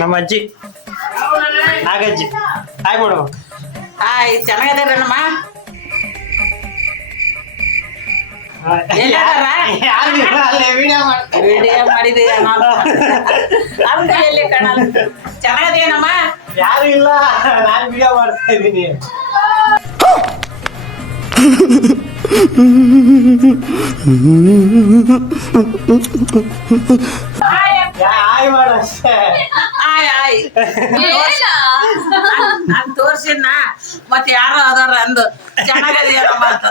ನಮ್ಮ ಅಜ್ಜಿ ನಾಗಜ್ಜಿ ಹಾಯ್ ಬಿಡು. ಹಾಯ್ ಇಲ್ಲ ವಿಡಿಯೋ ಚೆನ್ನಾಗದೇನಮ್ಮ ಯಾರು ಇಲ್ಲ. ನಾನು ವಿಡಿಯೋ ಮಾಡ್ತಾ ಇದ್ದೀನಿ. ಹಾಯ್ ಮಾಡು ಅಷ್ಟೇ ಆಯ್ ಆಯ್. ನಾನ್ ತೋರ್ಸಿದ್ನ ಮತ್ತೆ ಯಾರೋ ಅದಾರ ಅಂದು ಚೆನ್ನಾಗದಿಯಾರಪ್ಪ ಅಂತ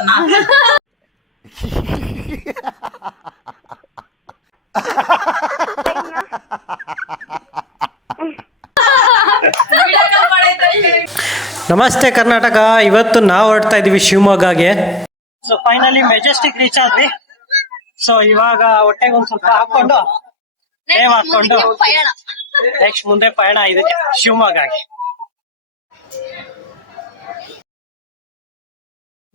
ನಮಸ್ತೆ ಕರ್ನಾಟಕ ಇವತ್ತು ನಾವು ಹೊರಡ್ತಾ ಇದೀವಿ ಶಿವಮೊಗ್ಗಗೆ. ಸೊ ಫೈನಲಿ ಮೆಜೆಸ್ಟಿಕ್ ರೀಚ್ ಆದ್ವಿ. ಸೊ ಇವಾಗ ಹೊಟ್ಟೆಗೆ ಒಂದ್ ಸ್ವಲ್ಪ ಹಾಕೊಂಡು ನೇಮ್ ಹಾಕೊಂಡು ನೆಕ್ಸ್ಟ್ ಮುಂದೆ ಪಯಣ. ಇದೆ ಶಿವಮೊಗ್ಗ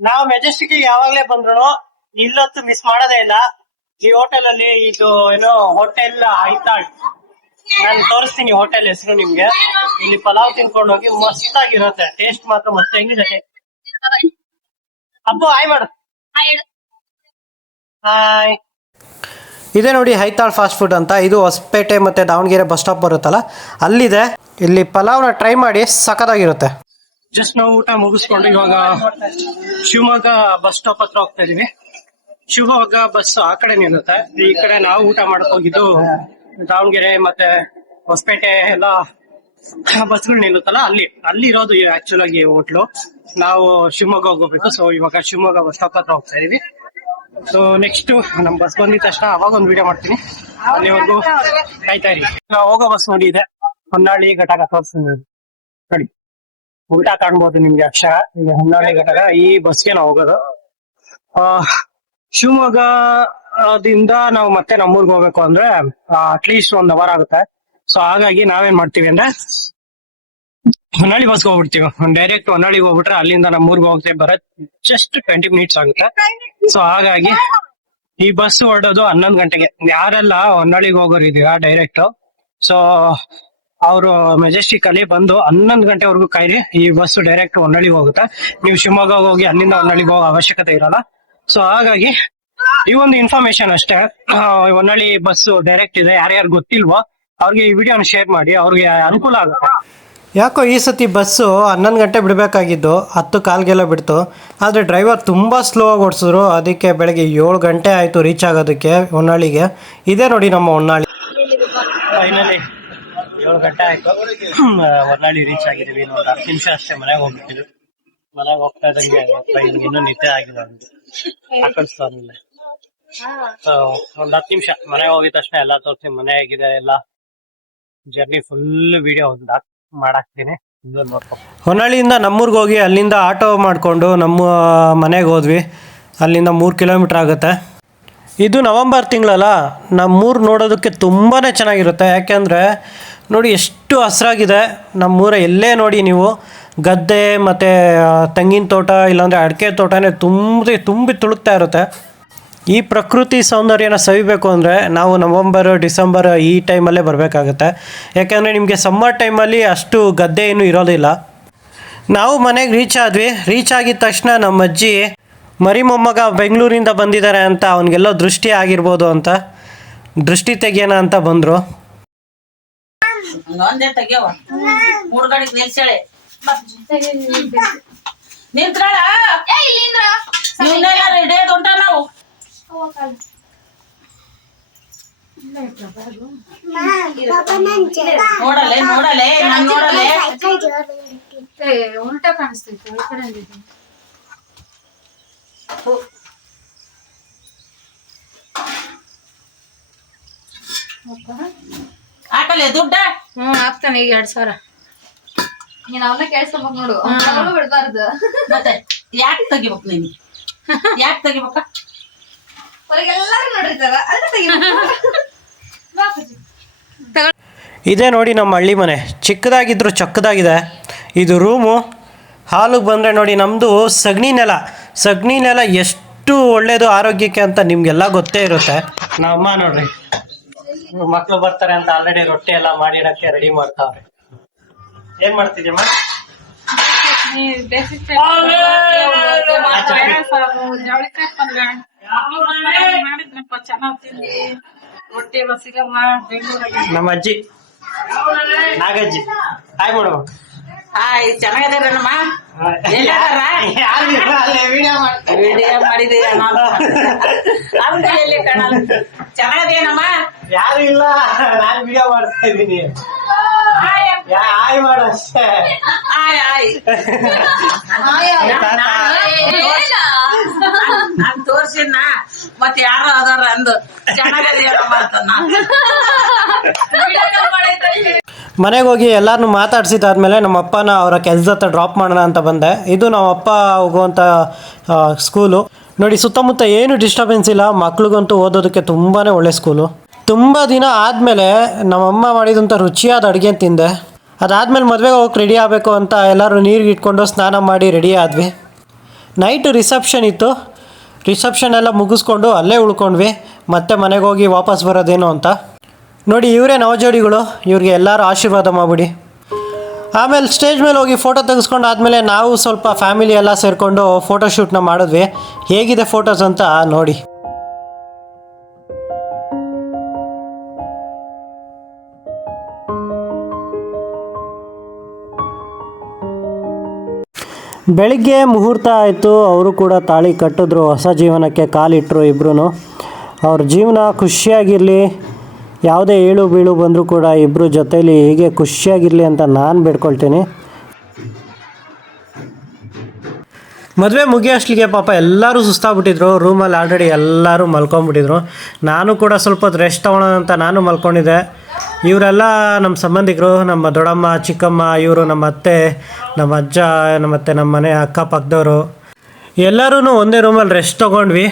ನಾವ್ ಮೆಜೆಸ್ಟಿಕ್ ಯಾವಾಗ್ಲೇ ಬಂದ್ರು ಇಲ್ಲೊತ್ತು ಮಿಸ್ ಮಾಡೋದೇ ಇಲ್ಲ. ಈ ಹೋಟೆಲ್ ಅಲ್ಲಿ ಇದು ಏನೋ ಹೋಟೆಲ್ ಐತಾಳ್. ನಾನು ತೋರಿಸ್ತೀನಿ ಹೋಟೆಲ್ ಹೆಸರು ನಿಮ್ಗೆ. ಇಲ್ಲಿ ಪಲಾವ್ ತಿನ್ಕೊಂಡು ಹೋಗಿ ಮಸ್ತ್ ಆಗಿರುತ್ತೆ ಟೇಸ್ಟ್ ಮಾತ್ರ ಮಸ್ತ್. ಹೆಂಗಿದೆ ಅಪ್ಪು ಹಾಯ್ ಮಾಡು. ಹಾಯ್ ಇದೆ ನೋಡಿ ಹೈತಾಳ್ ಫಾಸ್ಟ್ ಫುಡ್ ಅಂತ. ಇದು ಹೊಸಪೇಟೆ ಮತ್ತೆ ದಾವಣಗೆರೆ ಬಸ್ ಸ್ಟಾಪ್ ಬರುತ್ತಲ್ಲ, ಅಲ್ಲಿದೆ. ಇಲ್ಲಿ ಪಲಾವ್ನ ಟ್ರೈ ಮಾಡಿ, ಸಖತ್ತಾಗಿರುತ್ತೆ. ಜಸ್ಟ್ ನಾವು ಊಟ ಮುಗಿಸ್ಕೊಂಡು ಇವಾಗ ಶಿವಮೊಗ್ಗ ಬಸ್ ಸ್ಟಾಪ್ ಹತ್ರ ಹೋಗ್ತಾ ಇದೀವಿ. ಶಿವಮೊಗ್ಗ ಬಸ್ ಆ ಕಡೆ ನಿಲ್ಲುತ್ತೆ. ಈ ಕಡೆ ನಾವು ಊಟ ಮಾಡಕ್ ಹೋಗಿದ್ದು ದಾವಣಗೆರೆ ಮತ್ತೆ ಹೊಸಪೇಟೆ ಎಲ್ಲ ಬಸ್ಗಳು ನಿಲ್ಲುತ್ತಲ್ಲ, ಅಲ್ಲಿ ಅಲ್ಲಿ ಇರೋದು ಆಕ್ಚುಲ್ ಆಗಿ ಹೋಟ್ಲು ನಾವು ಶಿವಮೊಗ್ಗ ಹೋಗ್ಬೇಕು. ಸೊ ಇವಾಗ ಶಿವಮೊಗ್ಗ ಬಸ್ ಸ್ಟಾಪ್ ಹತ್ರ ಹೋಗ್ತಾ ಇದೀವಿ. ಸೊ ನೆಕ್ಸ್ಟ್ ನಮ್ ಬಸ್ ಬಂದಿದ ತಕ್ಷಣ ಅವಾಗ ಒಂದು ವಿಡಿಯೋ ಮಾಡ್ತೀನಿ. ಅಲ್ಲಿವರೆಗೂ ಕಾಯ್ತಾ ಇರಿ. ನಾವು ಹೋಗೋ ಬಸ್ ನೋಡಿ ಇದೆ. ಹೊನ್ನಾಳಿ ಘಟಕ ತೋರಿಸ್ತೀನಿ ನೋಡಿ. ಊಟ ಕಾಣ್ಬೋದು ನಿಮ್ಗೆ ಅಕ್ಷರ. ಈಗ ಹೊನ್ನಾಳಿ ಘಟಕ ಈ ಬಸ್ಗೆ ನಾವು ಹೋಗೋದು. ಆ, ಶಿವಮೊಗ್ಗದಿಂದ ನಾವು ಮತ್ತೆ ನಮ್ಮೂರ್ಗೆ ಹೋಗ್ಬೇಕು ಅಂದ್ರೆ ಅಟ್ಲೀಸ್ಟ್ ಒಂದ್ ಅವರ್ ಆಗುತ್ತೆ. ಸೊ ಹಾಗಾಗಿ ನಾವೇನ್ ಮಾಡ್ತೀವಿ ಅಂದ್ರೆ ಹೊನ್ನಾಳಿ ಬಸ್ಗೆ ಹೋಗ್ಬಿಡ್ತೀವಿ. ಡೈರೆಕ್ಟ್ ಹೊನ್ನಾಳಿಗೆ ಹೋಗ್ಬಿಟ್ರೆ ಅಲ್ಲಿಂದ ನಮ್ಮೂರ್ಗೆ ಹೋಗ್ತೇವೆ ಬರತ್ ಜಸ್ಟ್ ಟ್ವೆಂಟಿ ಮಿನಿಟ್ಸ್ ಆಗುತ್ತೆ. ಸೊ ಹಾಗಾಗಿ ಈ ಬಸ್ ಹೊರಡೋದು ಹನ್ನೊಂದು ಗಂಟೆಗೆ. ಯಾರೆಲ್ಲ ಹೊನ್ನಾಳಿಗೆ ಹೋಗೋರು ಇದೀವ ಡೈರೆಕ್ಟ್ ಸೊ ಅವರು ಮೆಜೆಸ್ಟಿಕ್ ಅಲ್ಲಿ ಬಂದು ಹನ್ನೊಂದು ಗಂಟೆವರೆಗೂ ಕಾಯ್ರಿ, ಈ ಬಸ್ ಡೈರೆಕ್ಟ್ ಹೊನ್ನಾಳಿಗೆ ಹೋಗುತ್ತೆ. ನೀವು ಶಿವಮೊಗ್ಗ ಹೋಗಿ ಅಲ್ಲಿಂದ ಹೊನ್ನಾಳಿಗೆ ಹೋಗೋ ಅವಶ್ಯಕತೆ ಇರಲ್ಲ. ಸೊ ಹಾಗಾಗಿ ಈ ಒಂದು ಇನ್ಫಾರ್ಮೇಶನ್ ಅಷ್ಟೇ. ಹೊನ್ನಾಳಿ ಬಸ್ ಡೈರೆಕ್ಟ್ ಇದೆ. ಯಾರ್ಯಾರು ಗೊತ್ತಿಲ್ವೋ, ಅವ್ರಿಗೆ ಈ ವಿಡಿಯೋನ ಶೇರ್ ಮಾಡಿ. ಅವ್ರಿಗೆ ಅನುಕೂಲ ಆಗುತ್ತೆ. ಯಾಕೋ ಈ ಸತಿ ಬಸ್ಸು ಹನ್ನೊಂದು ಗಂಟೆ ಬಿಡಬೇಕಾಗಿದ್ದು, ಹತ್ತು ಕಾಲ್ಗೆಲ್ಲ ಬಿಡ್ತು. ಆದರೆ ಡ್ರೈವರ್ ತುಂಬ ಸ್ಲೋ ಆಗಿ ಓಡಿಸಿದ್ರು. ಅದಕ್ಕೆ ಬೆಳಗ್ಗೆ ಏಳು ಗಂಟೆ ಆಯಿತು ರೀಚ್ ಆಗೋದಕ್ಕೆ ಹೊನ್ನಾಳಿಗೆ. ಇದೇ ನೋಡಿ ನಮ್ಮ ಹೊನ್ನಾಳಿ. ಫೈನಲಿ ಏಳು ಗಂಟೆ ಆಯಿತು. ಹೊನ್ನಾಳಿ ರೀಚ್ ಆಗಿದ್ದೀವಿ ಇನ್ನೊಂದು ಹತ್ತು ನಿಮಿಷ ಅಷ್ಟೇ ಮನೆಗೆ ಹೋಗ್ಬಿಟ್ಟಿದ್ವಿ. ಮನೆಗೆ ಹೋಗ್ತಾ ಇದ್ದಂಗೆ ಇನ್ನೂ ನಿದ್ದೆ ಆಗಿಲ್ಲ ನಮ್ಗೆ. ಸೊ ಒಂದ್ ಹತ್ತು ನಿಮಿಷ ಮನೆಗೆ ಹೋಗಿದ ತಕ್ಷಣ ಎಲ್ಲ ತೋರಿಸಿ, ಮನೆ ಆಗಿದೆ ಎಲ್ಲ. ಜರ್ನಿ ಫುಲ್ ವಿಡಿಯೋ ಒಂದು ಮಾಡಾಕ್ತೀನಿ. ಹೊನ್ನಾಳಿಯಿಂದ ನಮ್ಮೂರ್ಗೆ ಹೋಗಿ ಅಲ್ಲಿಂದ ಆಟೋ ಮಾಡಿಕೊಂಡು ನಮ್ಮ ಮನೆಗೆ ಹೋದ್ವಿ. ಅಲ್ಲಿಂದ ಮೂರು ಕಿಲೋಮೀಟ್ರ್ ಆಗುತ್ತೆ. ಇದು ನವಂಬರ್ ತಿಂಗಳಲ್ಲ. ನಮ್ಮೂರು ನೋಡೋದಕ್ಕೆ ತುಂಬಾ ಚೆನ್ನಾಗಿರುತ್ತೆ. ಯಾಕೆಂದರೆ ನೋಡಿ ಎಷ್ಟು ಹಸ್ರಾಗಿದೆ. ನಮ್ಮೂರ ಎಲ್ಲೇ ನೋಡಿ ನೀವು. ಗದ್ದೆ ಮತ್ತು ತೆಂಗಿನ ತೋಟ, ಇಲ್ಲಾಂದರೆ ಅಡಿಕೆ ತೋಟನೇ ತುಂಬಿ ತುಂಬಿ ತುಳುಕ್ತಾ ಇರುತ್ತೆ. ಈ ಪ್ರಕೃತಿ ಸೌಂದರ್ಯನ ಸವಿಬೇಕು ಅಂದರೆ ನಾವು ನವಂಬರ್ ಡಿಸೆಂಬರ್ ಈ ಟೈಮಲ್ಲೇ ಬರಬೇಕಾಗುತ್ತೆ. ಯಾಕೆಂದರೆ ನಿಮಗೆ ಸಮ್ಮರ್ ಟೈಮಲ್ಲಿ ಅಷ್ಟು ಗದ್ದೆ ಏನೂ ಇರೋದಿಲ್ಲ. ನಾವು ಮನೆಗೆ ರೀಚ್ ಆದ್ವಿ. ರೀಚ್ ಆಗಿದ ತಕ್ಷಣ ನಮ್ಮ ಅಜ್ಜಿ ಮರಿ ಮೊಮ್ಮಗ ಬೆಂಗಳೂರಿಂದ ಬಂದಿದ್ದಾರೆ ಅಂತ ಅವನಿಗೆಲ್ಲೋ ದೃಷ್ಟಿ ಆಗಿರ್ಬೋದು ಅಂತ. ದೃಷ್ಟಿ ತೆಗಿಯೋಣ ಅಂತ ಬಂದರು. ಒಂದೇ ನೋಡಲೆ ನೋಡಲೆ ನಾನ್ ನೋಡಲೆ. ಉಲ್ಟಾ ಕಾಣಿಸ್ತೈತೆ ಈ ಕಡೆ ಹಾಕಲೆ ದುಡ್ಡ? ಹ್ಮ್ ಹಾಕ್ತಾನೆ ಈಗ ಎರಡ್ ಸಾವಿರ. ನೀನ್ ಅವನ್ನ ಕೇಳಿಸ್ಕೊಬೇಕು ನೋಡು. ಬಿಡ್ಬಾರ್ದು. ಮತ್ತೆ ಯಾಕೆ ತೆಗಿಬೇಕು ನೀನು? ಯಾಕೆ ತೆಗಿಬೇಕ? ಹೊರಗೆಲ್ಲಾರು ನೋಡಿರ್ತಾರ ಅದಕ್ಕೆ ಇದೇ ನೋಡಿ ನಮ್ಮ ಹಳ್ಳಿ ಮನೆ. ಚಿಕ್ಕದಾಗಿದ್ರು ಚಕ್ಕದಾಗಿದೆ. ಇದು ರೂಮು. ಹಾಲಿಗೆ ಬಂದರೆ ನೋಡಿ ನಮ್ಮದು ಸಗಣಿ ನೆಲ. ಸಗಣಿ ನೆಲ ಎಷ್ಟು ಒಳ್ಳೆಯದು ಆರೋಗ್ಯಕ್ಕೆ ಅಂತ ನಿಮಗೆಲ್ಲ ಗೊತ್ತೇ ಇರುತ್ತೆ. ನಮ್ಮಮ್ಮ ನೋಡ್ರಿ ಮಕ್ಳು ಬರ್ತಾರೆ ಅಂತ ಆಲ್ರೆಡಿ ರೊಟ್ಟಿ ಎಲ್ಲ ಮಾಡಿಡಕ್ಕೆ ರೆಡಿ ಮಾಡ್ತಾವ್ರೆ. ಏನ್ ಮಾಡ್ತಿದ್ಯಮ್ಮ ಮಾಡಿದ್ರಪ್ಪ ಚೆನ್ನಾಗ್ ತಿಂದಿ ರೊಟ್ಟಿ ಬಸಿಗಮ್ಮ ಬೆಂಗಳೂರಾಗ ನಮ್ಮ ಅಜ್ಜಿ ನಾಗಜ್ಜಿ ಹಾಯ್ ಮಾಡುವ ಹಾಯ್ ಚೆನ್ನಾಗಿದ್ದೀರಮ್ಮ? ವಿಡಿಯೋ ಮಾಡಿದೀಯ ನಾನು ಅವ್ನ ಎಲ್ಲಿ ಕಾಣಲ್ಲ ಚೆನ್ನಾಗದೇನಮ್ಮ ಯಾರು ಇಲ್ಲ ನಾನು ವಿಡಿಯೋ ಮಾಡ್ತಾ ಇದ್ದೀನಿ ಹಾಯ್ ಮಾಡು ಅಷ್ಟೇ ಹಾಯ್ ಹಾಯ್ ಮತ್ ಯಾರು ಅದಾರ ಅಂದು ಮನೆಗೆ ಹೋಗಿ ಎಲ್ಲಾರನ್ನೂ ಮಾತಾಡ್ಸಿದಾದ್ಮೇಲೆ ನಮ್ಮ ಅಪ್ಪನ ಅವರ ಕೆಲಸದ ಹತ್ರ ಡ್ರಾಪ್ ಮಾಡೋಣ ಅಂತ ಬಂದೆ. ಇದು ನಮ್ಮ ಅಪ್ಪ ಹೋಗುವಂಥ ಸ್ಕೂಲು ನೋಡಿ ಸುತ್ತಮುತ್ತ ಏನು ಡಿಸ್ಟರ್ಬೆನ್ಸ್ ಇಲ್ಲ. ಮಕ್ಳಿಗಂತೂ ಓದೋದಕ್ಕೆ ತುಂಬಾ ಒಳ್ಳೆ ಸ್ಕೂಲು ತುಂಬ ದಿನ ಆದಮೇಲೆ ನಮ್ಮಮ್ಮ ಮಾಡಿದಂಥ ರುಚಿಯಾದ ಅಡುಗೆ ತಿಂದೆ. ಅದಾದಮೇಲೆ ಮದುವೆಗೆ ಹೋಗಕ್ಕೆ ರೆಡಿ ಆಗಬೇಕು ಅಂತ ಎಲ್ಲರೂ ನೀರಿಗೆ ಇಟ್ಕೊಂಡು ಸ್ನಾನ ಮಾಡಿ ರೆಡಿ ಆದ್ವಿ. ನೈಟ್ ರಿಸೆಪ್ಷನ್ ಇತ್ತು. ರಿಸೆಪ್ಷನ್ ಎಲ್ಲ ಮುಗಿಸ್ಕೊಂಡು ಅಲ್ಲೇ ಉಳ್ಕೊಂಡ್ವಿ, ಮತ್ತೆ ಮನೆಗೆ ಹೋಗಿ ವಾಪಸ್ ಬರೋದೇನು ಅಂತ. ನೋಡಿ, ಇವರೇ ನವಜೋಡಿಗಳು, ಇವ್ರಿಗೆ ಎಲ್ಲರೂ ಆಶೀರ್ವಾದ ಮಾಡಿಬಿಡಿ. ಆಮೇಲೆ ಸ್ಟೇಜ್ ಮೇಲೆ ಹೋಗಿ ಫೋಟೋ ತೆಗೆಸ್ಕೊಂಡು ಆದಮೇಲೆ ನಾವು ಸ್ವಲ್ಪ ಫ್ಯಾಮಿಲಿ ಎಲ್ಲ ಸೇರಿಕೊಂಡು ಫೋಟೋ ಶೂಟ್ನ ಮಾಡಿದ್ವಿ. ಹೇಗಿದೆ ಫೋಟೋಸ್ ಅಂತ ನೋಡಿ. ಬೆಳಿಗ್ಗೆ ಮುಹೂರ್ತ ಆಯಿತು, ಅವರು ಕೂಡ ತಾಳಿ ಕಟ್ಟಿದ್ರು, ಹೊಸ ಜೀವನಕ್ಕೆ ಕಾಲಿಟ್ಟರು ಇಬ್ಬರೂ ಅವ್ರ ಜೀವನ ಖುಷಿಯಾಗಿರಲಿ, ಯಾವುದೇ ಏಳು ಬೀಳು ಬಂದರೂ ಕೂಡ ಇಬ್ಬರು ಜೊತೇಲಿ ಹೀಗೆ ಖುಷಿಯಾಗಿರಲಿ ಅಂತ ನಾನು ಬೇಡ್ಕೊಳ್ತೀನಿ. ಮದುವೆ ಮುಗಿಯೋಷ್ಟಿಗೆ ಪಾಪ ಎಲ್ಲರೂ ಸುಸ್ತಾಗ್ಬಿಟ್ಟಿದ್ರು ರೂಮಲ್ಲಿ ಆಲ್ರೆಡಿ ಎಲ್ಲರೂ ಮಲ್ಕೊಂಡ್ಬಿಟ್ಟಿದ್ರು. ನಾನು ಕೂಡ ಸ್ವಲ್ಪ ರೆಸ್ಟ್ ತೊಗೊಳೋಣ ಅಂತ ನಾನು ಮಲ್ಕೊಂಡಿದ್ದೆ. ಇವರೆಲ್ಲ ನಮ್ಮ ಸಂಬಂಧಿಕರು, ನಮ್ಮ ದೊಡ್ಡಮ್ಮ, ಚಿಕ್ಕಮ್ಮ, ಇವರು, ನಮ್ಮ ಅತ್ತೆ, ನಮ್ಮ ಅಜ್ಜ, ನಮ್ಮ ಮತ್ತೆ ನಮ್ಮ ಮನೆ ಅಕ್ಕಪಕ್ಕದವರು ಎಲ್ಲರೂ ಒಂದೇ ರೂಮಲ್ಲಿ ರೆಸ್ಟ್ ತೊಗೊಂಡ್ವಿ.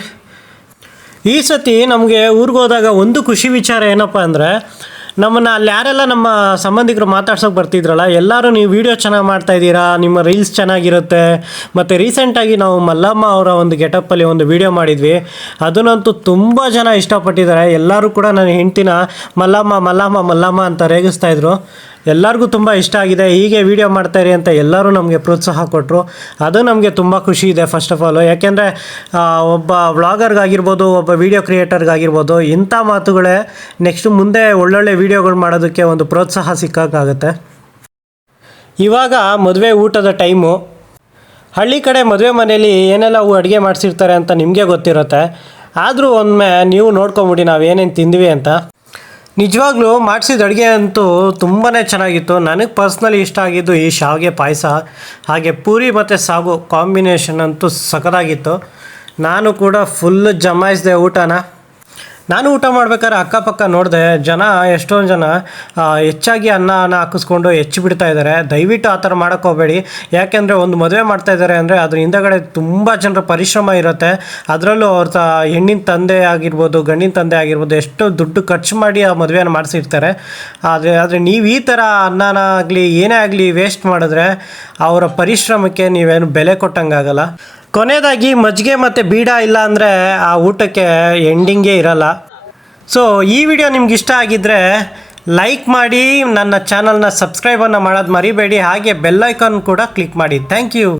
ಈ ಸತಿ ನಮಗೆ ಊರಿಗೆ ಹೋದಾಗ ಒಂದು ಖುಷಿ ವಿಚಾರ ಏನಪ್ಪ ಅಂದರೆ ನಮ್ಮನ್ನು ಅಲ್ಲಿ ಯಾರೆಲ್ಲ ನಮ್ಮ ಸಂಬಂಧಿಕರು ಮಾತಾಡ್ಸೋಕೆ ಬರ್ತಿದ್ರಲ್ಲ, ಎಲ್ಲರೂ ನೀವು ವಿಡಿಯೋ ಚೆನ್ನಾಗಿ ಮಾಡ್ತಾ ಇದ್ದೀರಾ, ನಿಮ್ಮ ರೀಲ್ಸ್ ಚೆನ್ನಾಗಿರುತ್ತೆ, ಮತ್ತು ರೀಸೆಂಟಾಗಿ ನಾವು ಮಲ್ಲಮ್ಮ ಅವರ ಒಂದು ಗೆಟಪ್ಪಲ್ಲಿ ಒಂದು ವಿಡಿಯೋ ಮಾಡಿದ್ವಿ. ಅದನ್ನಂತೂ ತುಂಬ ಜನ ಇಷ್ಟಪಟ್ಟಿದ್ದಾರೆ. ಎಲ್ಲರೂ ಕೂಡ ನನ್ನ ಹೆಂಡ್ತಿನ ಮಲ್ಲಮ್ಮ ಮಲ್ಲಮ್ಮ ಮಲ್ಲಮ್ಮ ಅಂತ ರೇಗಿಸ್ತಾ ಇದ್ರು. ಎಲ್ಲರಿಗೂ ತುಂಬ ಇಷ್ಟ ಆಗಿದೆ. ಹೀಗೆ ವೀಡಿಯೋ ಮಾಡ್ತಾಯಿರಿ ಅಂತ ಎಲ್ಲರೂ ನಮಗೆ ಪ್ರೋತ್ಸಾಹ ಕೊಟ್ಟರು ಅದು ನಮಗೆ ತುಂಬ ಖುಷಿ ಇದೆ ಫಸ್ಟ್ ಆಫ್ ಆಲು ಯಾಕೆಂದರೆ ಒಬ್ಬ ವ್ಲಾಗರ್ಗಾಗಿರ್ಬೋದು ಒಬ್ಬ ವೀಡಿಯೋ ಕ್ರಿಯೇಟರ್ಗಾಗಿರ್ಬೋದು ಇಂಥ ಮಾತುಗಳೇ ನೆಕ್ಸ್ಟ್ ಮುಂದೆ ಒಳ್ಳೊಳ್ಳೆ ವೀಡಿಯೋಗಳು ಮಾಡೋದಕ್ಕೆ ಒಂದು ಪ್ರೋತ್ಸಾಹ ಸಿಕ್ಕಾಗುತ್ತೆ ಇವಾಗ ಮದುವೆ ಊಟದ ಟೈಮು ಹಳ್ಳಿ ಕಡೆ ಮದುವೆ ಮನೆಯಲ್ಲಿ ಏನೆಲ್ಲ ಅಡುಗೆ ಮಾಡಿಸಿರ್ತಾರೆ ಅಂತ ನಿಮಗೆ ಗೊತ್ತಿರುತ್ತೆ. ಆದರೂ ಒಮ್ಮೆ ನೀವು ನೋಡ್ಕೊಂಬಿಡಿ ನಾವು ಏನೇನು ತಿಂದ್ವಿ ಅಂತ. ನಿಜವಾಗ್ಲೂ ಮಾಡಿಸಿದ ಅಡುಗೆ ಅಂತೂ ತುಂಬಾ ಚೆನ್ನಾಗಿತ್ತು. ನನಗೆ ಪರ್ಸ್ನಲಿ ಇಷ್ಟ ಆಗಿದ್ದು ಈ ಶಾವಿಗೆ ಪಾಯಸ, ಹಾಗೆ ಪೂರಿ ಮತ್ತು ಸಾಗು ಕಾಂಬಿನೇಷನ್ ಅಂತೂ ಸಖತ್ತಾಗಿತ್ತು. ನಾನು ಕೂಡ ಫುಲ್ ಜಮಾಯಿಸಿದೆ ಊಟನ. ನಾನು ಊಟ ಮಾಡ್ಬೇಕಾದ್ರೆ ಅಕ್ಕಪಕ್ಕ ನೋಡಿದೆ, ಜನ, ಎಷ್ಟೊಂದು ಜನ ಹೆಚ್ಚಾಗಿ ಅನ್ನನ ಹಾಕಿಸ್ಕೊಂಡು ಹೆಚ್ಚು ಬಿಡ್ತಾ ಇದ್ದಾರೆ ದಯವಿಟ್ಟು ಆ ಥರ ಮಾಡೋಕ್ಕೆ ಹೋಗಬೇಡಿ. ಯಾಕೆಂದರೆ ಒಂದು ಮದುವೆ ಮಾಡ್ತಾ ಇದ್ದಾರೆ ಅಂದರೆ ಅದ್ರ ಹಿಂದಗಡೆ ತುಂಬ ಜನರ ಪರಿಶ್ರಮ ಇರುತ್ತೆ. ಅದರಲ್ಲೂ ಅವ್ರ ತ, ಹೆಣ್ಣಿನ ತಂದೆ ಆಗಿರ್ಬೋದು, ಗಂಡಿನ ತಂದೆ ಆಗಿರ್ಬೋದು, ಎಷ್ಟು ದುಡ್ಡು ಖರ್ಚು ಮಾಡಿ ಆ ಮದುವೆಯನ್ನು ಮಾಡಿಸಿರ್ತಾರೆ. ಆದರೆ ಆದರೆ ನೀವು ಈ ಥರ ಅನ್ನನ ಆಗಲಿ, ಏನೇ ಆಗಲಿ ವೇಸ್ಟ್ ಮಾಡಿದ್ರೆ ಅವರ ಪರಿಶ್ರಮಕ್ಕೆ ನೀವೇನು ಬೆಲೆ ಕೊಟ್ಟಂಗಾಗಲ್ಲ. ಕೊನೆಯದಾಗಿ ಮಜ್ಜಿಗೆ ಮತ್ತು ಬೀಡ ಇಲ್ಲ ಅಂದರೆ ಆ ಊಟಕ್ಕೆ ಎಂಡಿಂಗೇ ಇರಲ್ಲ. ಸೊ ಈ ವಿಡಿಯೋ ನಿಮ್ಗೆ ಇಷ್ಟ ಆಗಿದ್ದರೆ ಲೈಕ್ ಮಾಡಿ, ನನ್ನ ಚಾನಲ್ನ ಸಬ್ಸ್ಕ್ರೈಬನ್ನು ಮಾಡೋದು ಮರಿಬೇಡಿ. ಹಾಗೆ ಬೆಲ್ ಐಕಾನ್ ಕೂಡ ಕ್ಲಿಕ್ ಮಾಡಿ. Thank you